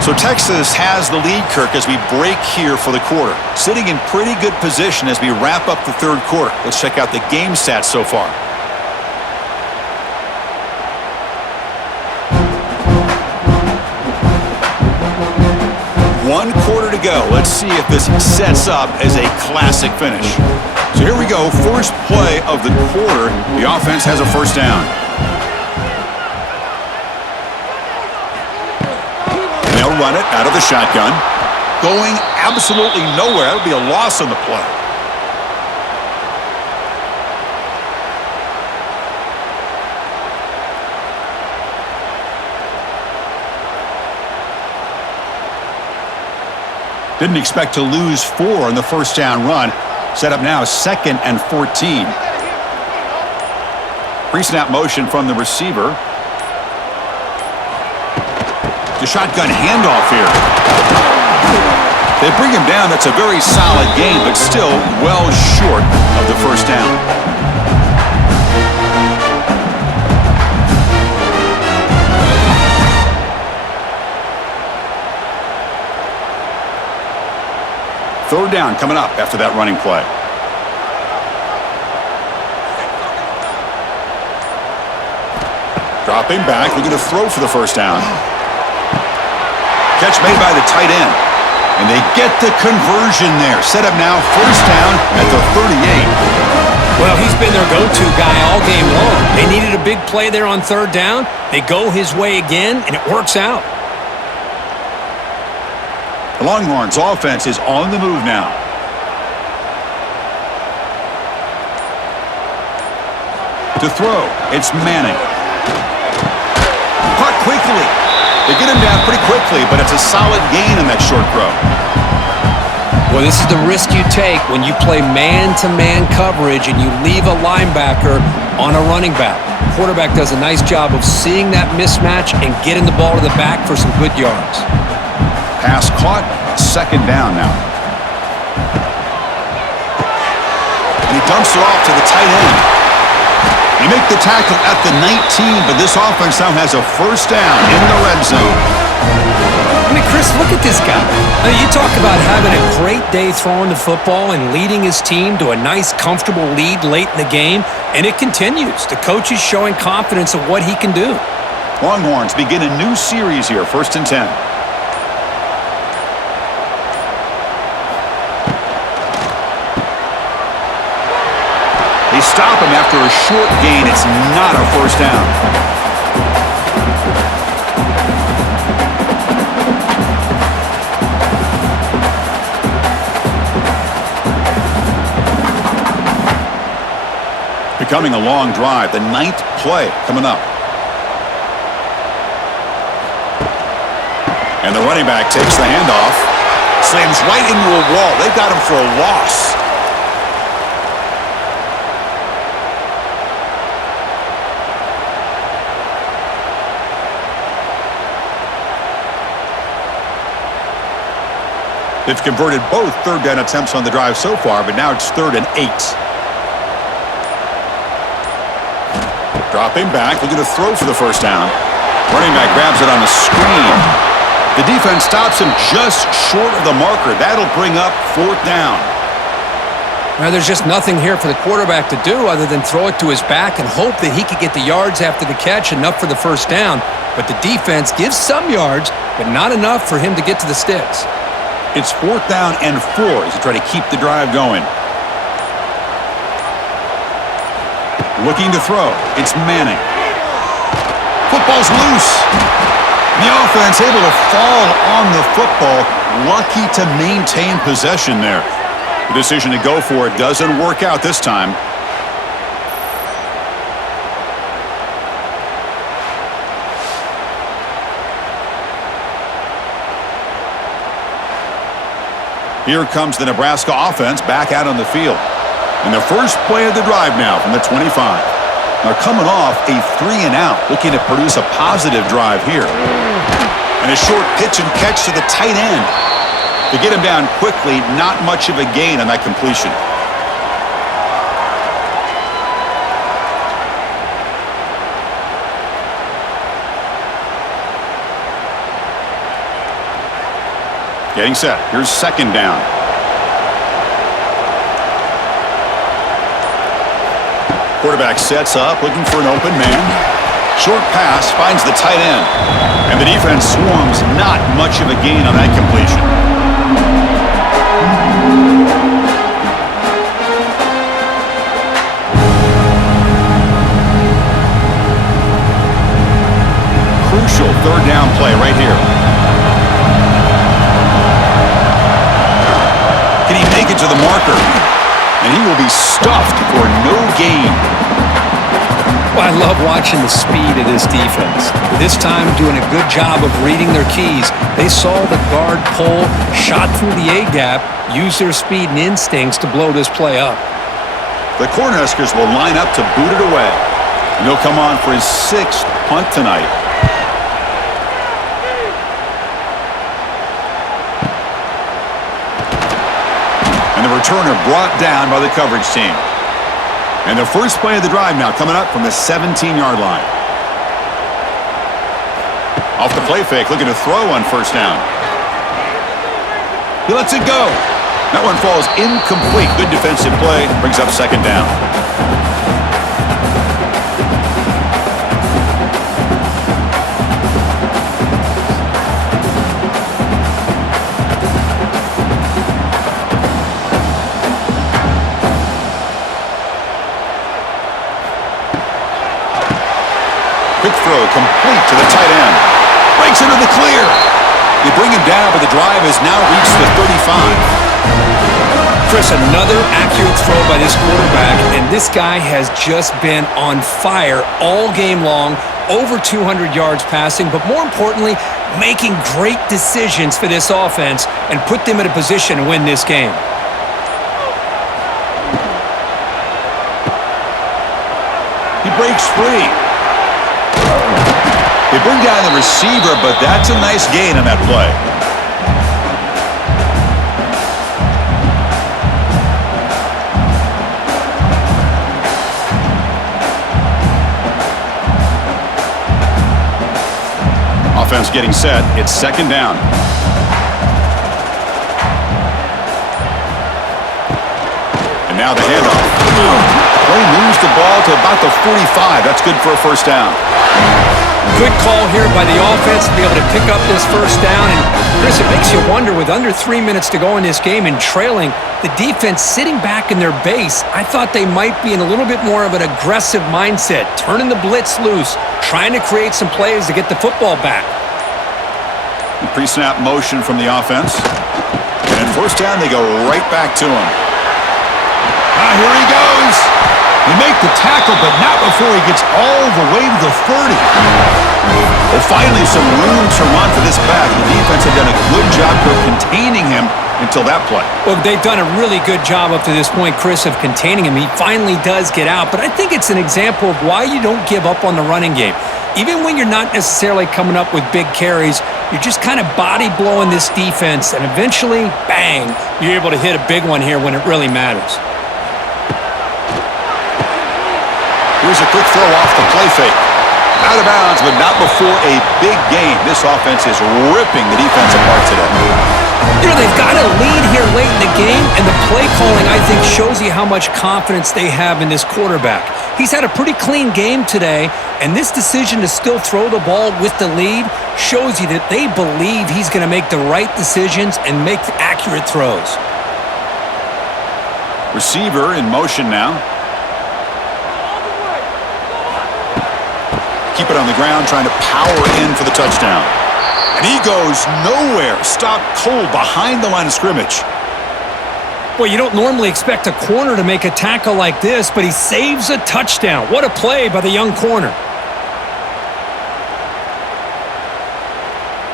So Texas has the lead, Kirk, as we break here for the quarter. Sitting in pretty good position as we wrap up the 3rd quarter. Let's check out the game stats so far. One quarter to go. Let's see if this sets up as a classic finish. So here we go. First play of the quarter. The offense has a 1st down. They'll run it out of the shotgun. Going absolutely nowhere. That would be a loss on the play. Didn't expect to lose 4 on the 1st down run. Set up now 2nd and 14. Pre-snap motion from the receiver. The shotgun handoff here. They bring him down. That's a very solid game, but still well short of the 1st down. Third down coming up after that running play. Dropping back, looking to throw for the first down. Catch made by the tight end. And they get the conversion there. Set up now, first down at the 38. Well, he's been their go-to guy all game long. They needed a big play there on third down. They go his way again, and it works out. The Longhorns offense is on the move now. To throw, it's Manning. Caught quickly. They get him down pretty quickly, but it's a solid gain in that short throw. Well, this is the risk you take when you play man-to-man coverage and you leave a linebacker on a running back. Quarterback does a nice job of seeing that mismatch and getting the ball to the back for some good yards. Pass caught, second down now. And he dumps it off to the tight end. They make the tackle at the 19, but this offense now has a first down in the red zone. I mean, Chris, look at this guy. I mean, you talk about having a great day throwing the football and leading his team to a nice, comfortable lead late in the game, and it continues. The coach is showing confidence of what he can do. Longhorns begin a new series here, 1st and 10. They stop him after a short gain. It's not a first down. Becoming a long drive. The 9th play coming up. And the running back takes the handoff. Slams right into a wall. They've got him for a loss. They've converted both third down attempts on the drive so far, but now it's 3rd and 8. Dropping back, looking to throw for the first down. Running back grabs it on a screen. The defense stops him just short of the marker. That'll bring up 4th down. Now, there's just nothing here for the quarterback to do other than throw it to his back and hope that he could get the yards after the catch, enough for the first down. But the defense gives some yards, but not enough for him to get to the sticks. It's 4th down and 4 as they try to keep the drive going. Looking to throw. It's Manning. Football's loose. The offense able to fall on the football. Lucky to maintain possession there. The decision to go for it doesn't work out this time. Here comes the Nebraska offense back out on the field. And the first play of the drive now from the 25. They're coming off a 3-and-out, looking to produce a positive drive here. And a short pitch and catch to the tight end. To get him down quickly, not much of a gain on that completion. Getting set. Here's 2nd down. Quarterback sets up, looking for an open man. Short pass finds the tight end. And the defense swarms. Not much of a gain on that completion. Crucial 3rd down play right here. Can he make it to the marker? And he will be stuffed for no gain. Well, I love watching the speed of this defense. This time doing a good job of reading their keys. They saw the guard pull, shot through the A-gap, used their speed and instincts to blow this play up. The Cornhuskers will line up to boot it away. And he'll come on for his 6th punt tonight. And the returner brought down by the coverage team. And the first play of the drive now coming up from the 17-yard line. Off the play fake, looking to throw on first down. He lets it go. That one falls incomplete. Good defensive play. Brings up second down. Quick throw complete to the tight end. Breaks into the clear. They bring him down, but the drive has now reached the 35. Chris, another accurate throw by this quarterback, and this guy has just been on fire all game long, over 200 yards passing, but more importantly, making great decisions for this offense and put them in a position to win this game. He breaks free. They bring down the receiver, but that's a nice gain on that play. Offense getting set. It's second down. And now the handoff. Play moves the ball to about the 45. That's good for a first down. Good call here by the offense to be able to pick up this first down. And, Chris, it makes you wonder, with under 3 minutes to go in this game and trailing, the defense sitting back in their base, I thought they might be in a little bit more of an aggressive mindset, turning the blitz loose, trying to create some plays to get the football back. Pre-snap motion from the offense. And first down, they go right back to him. Here he goes. They make the tackle, but not before he gets all the way to the 30. Well, finally, some room to run for this back. The defense had done a good job for containing him until that play. Well, they've done a really good job up to this point, Chris, of containing him. He finally does get out, but I think it's an example of why you don't give up on the running game. Even when you're not necessarily coming up with big carries, you're just kind of body blowing this defense, and eventually, bang, you're able to hit a big one here when it really matters. Here's a quick throw off the play fake. Out of bounds, but not before a big gain. This offense is ripping the defense apart today. You know, they've got a lead here late in the game, and the play calling, I think, shows you how much confidence they have in this quarterback. He's had a pretty clean game today, and this decision to still throw the ball with the lead shows you that they believe he's going to make the right decisions and make the accurate throws. Receiver in motion now. Keep it on the ground, trying to power in for the touchdown. And he goes nowhere. Stopped cold behind the line of scrimmage. Well, you don't normally expect a corner to make a tackle like this, but he saves a touchdown. What a play by the young corner.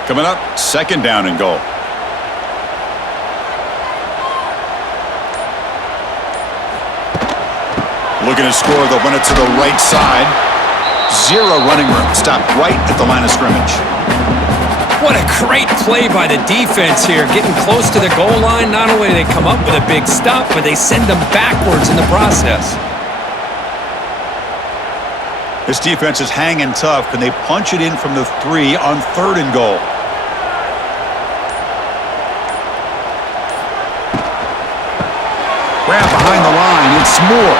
Coming up, second down and goal. Looking to score, they'll run it to the right side. Zero running room. Stopped right at the line of scrimmage. What a great play by the defense here. Getting close to the goal line, not only do they come up with a big stop, but they send them backwards in the process. This defense is hanging tough. Can they punch it in from the 3 on third and goal? Grab behind the line. It's more.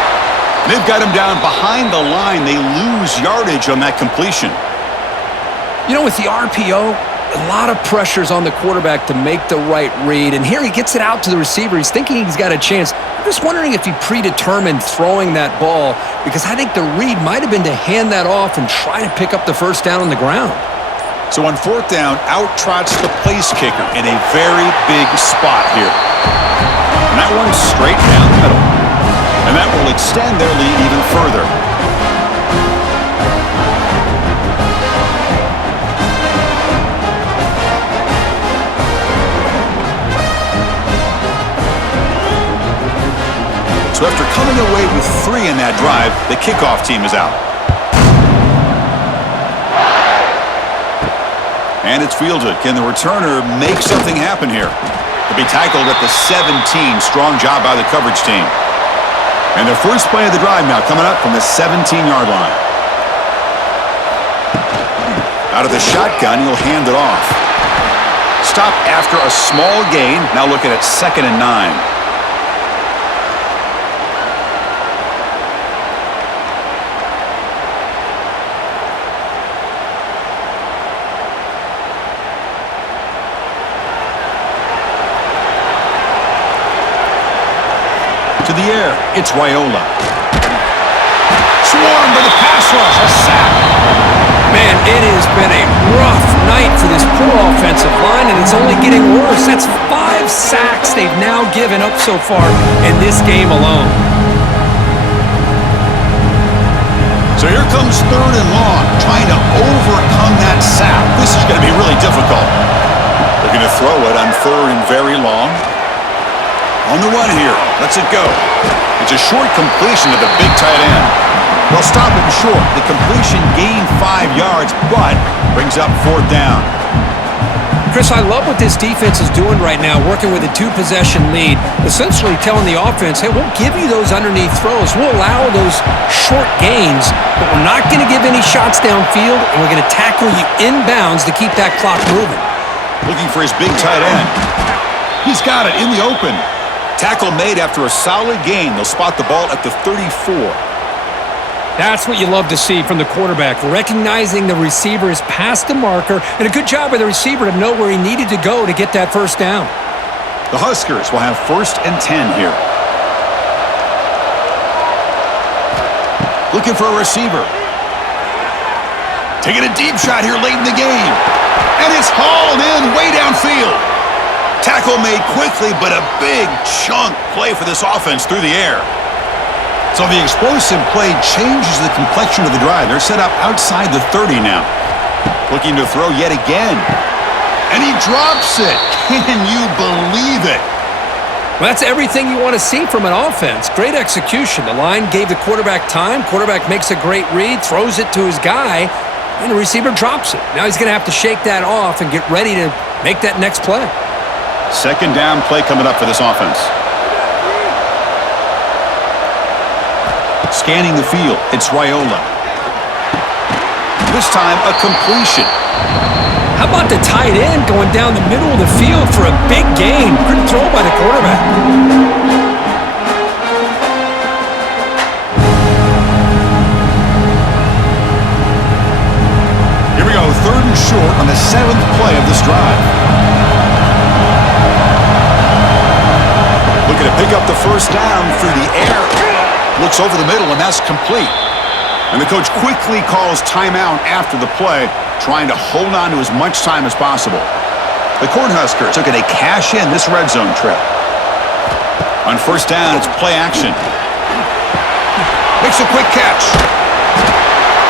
They've got him down behind the line. They lose yardage on that completion. You know, with the RPO, a lot of pressures on the quarterback to make the right read. And here he gets it out to the receiver. He's thinking he's got a chance. I'm just wondering if he predetermined throwing that ball, because I think the read might have been to hand that off and try to pick up the first down on the ground. So on fourth down, out trots the place kicker in a very big spot here. And that one's straight down the middle. And that will extend their lead even further. So after coming away with 3 in that drive, the kickoff team is out. And it's fielded. Can the returner make something happen here? To be tackled at the 17. Strong job by the coverage team. And their first play of the drive now coming up from the 17-yard line. Out of the shotgun, he'll hand it off. Stop after a small gain. Now looking at 2nd and 9. To the air, it's Raiola. Swarmed by the pass rush, a sack. Man, it has been a rough night for this poor offensive line, and it's only getting worse. That's 5 sacks they've now given up so far in this game alone. So here comes 3rd and long, trying to overcome that sack. This is going to be really difficult. They're going to throw it on 3rd and very long. On the run here, lets it go. It's a short completion to the big tight end. They'll stop him short. The completion gained 5 yards, but brings up 4th down. Chris, I love what this defense is doing right now, working with a 2-possession lead, essentially telling the offense, hey, we'll give you those underneath throws. We'll allow those short gains, but we're not going to give any shots downfield, and we're going to tackle you inbounds to keep that clock moving. Looking for his big tight end. He's got it in the open. Tackle made after a solid gain. They'll spot the ball at the 34. That's what you love to see from the quarterback, recognizing the receiver is past the marker, and a good job by the receiver to know where he needed to go to get that first down. The Huskers will have 1st and 10 here. Looking for a receiver. Taking a deep shot here late in the game. And it's hauled in way downfield. Tackle made quickly, but a big chunk play for this offense through the air. So the explosive play changes the complexion of the drive. They're set up outside the 30 now. Looking to throw yet again. And he drops it. Can you believe it? Well, that's everything you want to see from an offense. Great execution. The line gave the quarterback time. Quarterback makes a great read, throws it to his guy, and the receiver drops it. Now he's going to have to shake that off and get ready to make that next play. 2nd down play coming up for this offense. Scanning the field, it's Raiola. This time, a completion. How about the tight end going down the middle of the field for a big gain? Good throw by the quarterback. Here we go, 3rd and short on the 7th play of this drive. Looking to pick up the first down through the air. Looks over the middle, and that's complete. And the coach quickly calls timeout after the play, trying to hold on to as much time as possible. The Cornhuskers looking to cash in this red zone trip. On 1st down, it's play action. Makes a quick catch.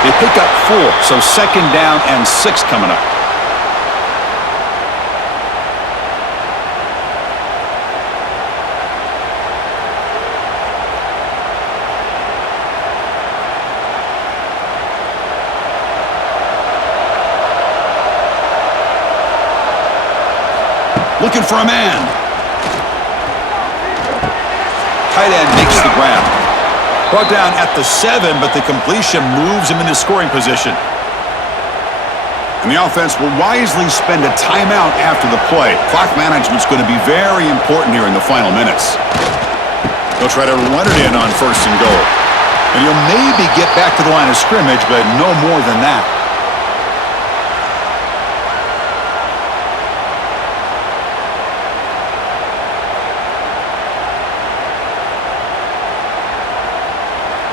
They pick up 4, so 2nd down and 6 coming up. Looking for a man. Tight end makes the grab. Brought down at the 7, but the completion moves him into scoring position. And the offense will wisely spend a timeout after the play. Clock management's going to be very important here in the final minutes. They'll try to run it in on 1st and goal. And he'll maybe get back to the line of scrimmage, but no more than that.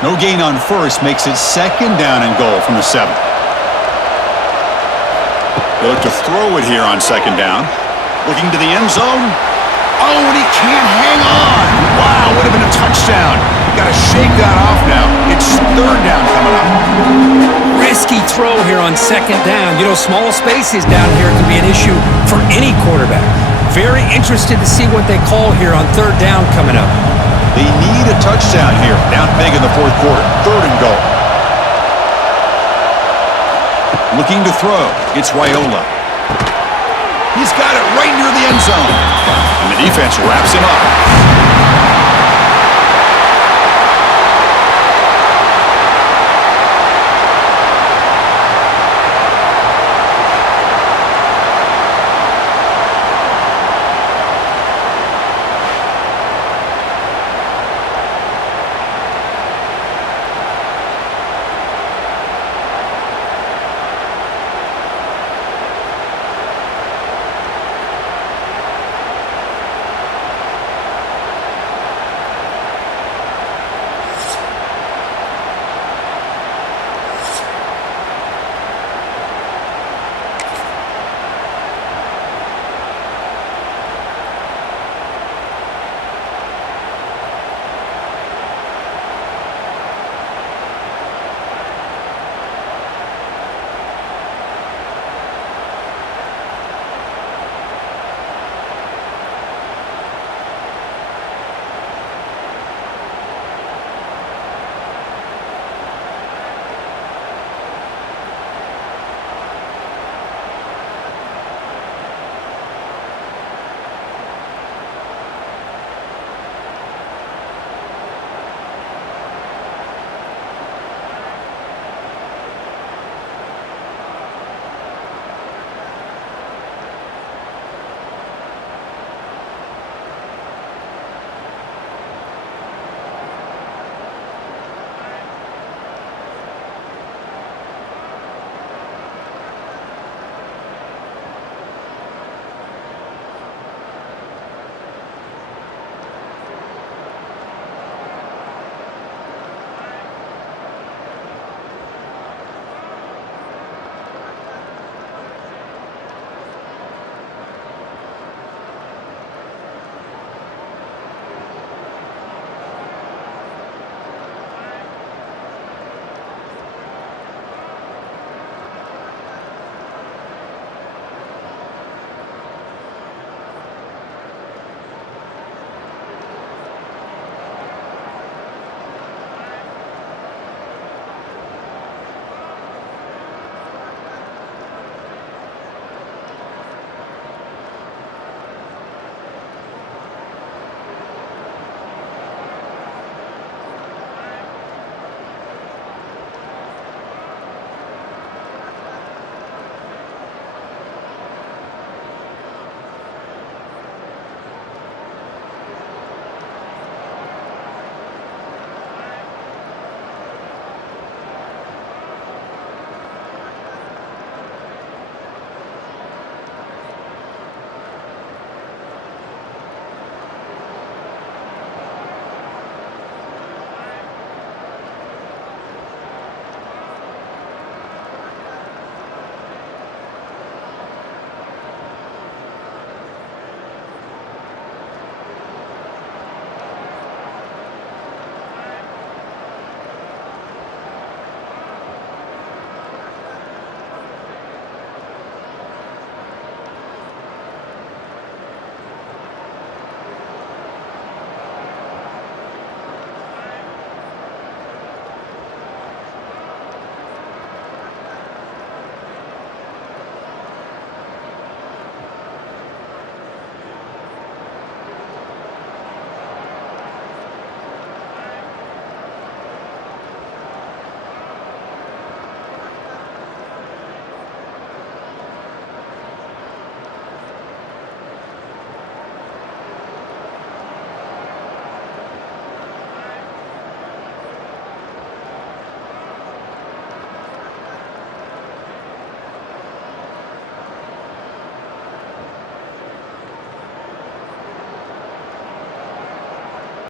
No gain on 1st makes it 2nd down and goal from the 7. They look to throw it here on 2nd down. Looking to the end zone. Oh, and he can't hang on. Wow, would have been a touchdown. Got to shake that off now. It's 3rd down coming up. Risky throw here on 2nd down. You know, small spaces down here can be an issue for any quarterback. Very interested to see what they call here on 3rd down coming up. They need a touchdown here. Down big in the 4th quarter. 3rd and goal. Looking to throw. It's Raiola. He's got it right near the end zone. And the defense wraps him up.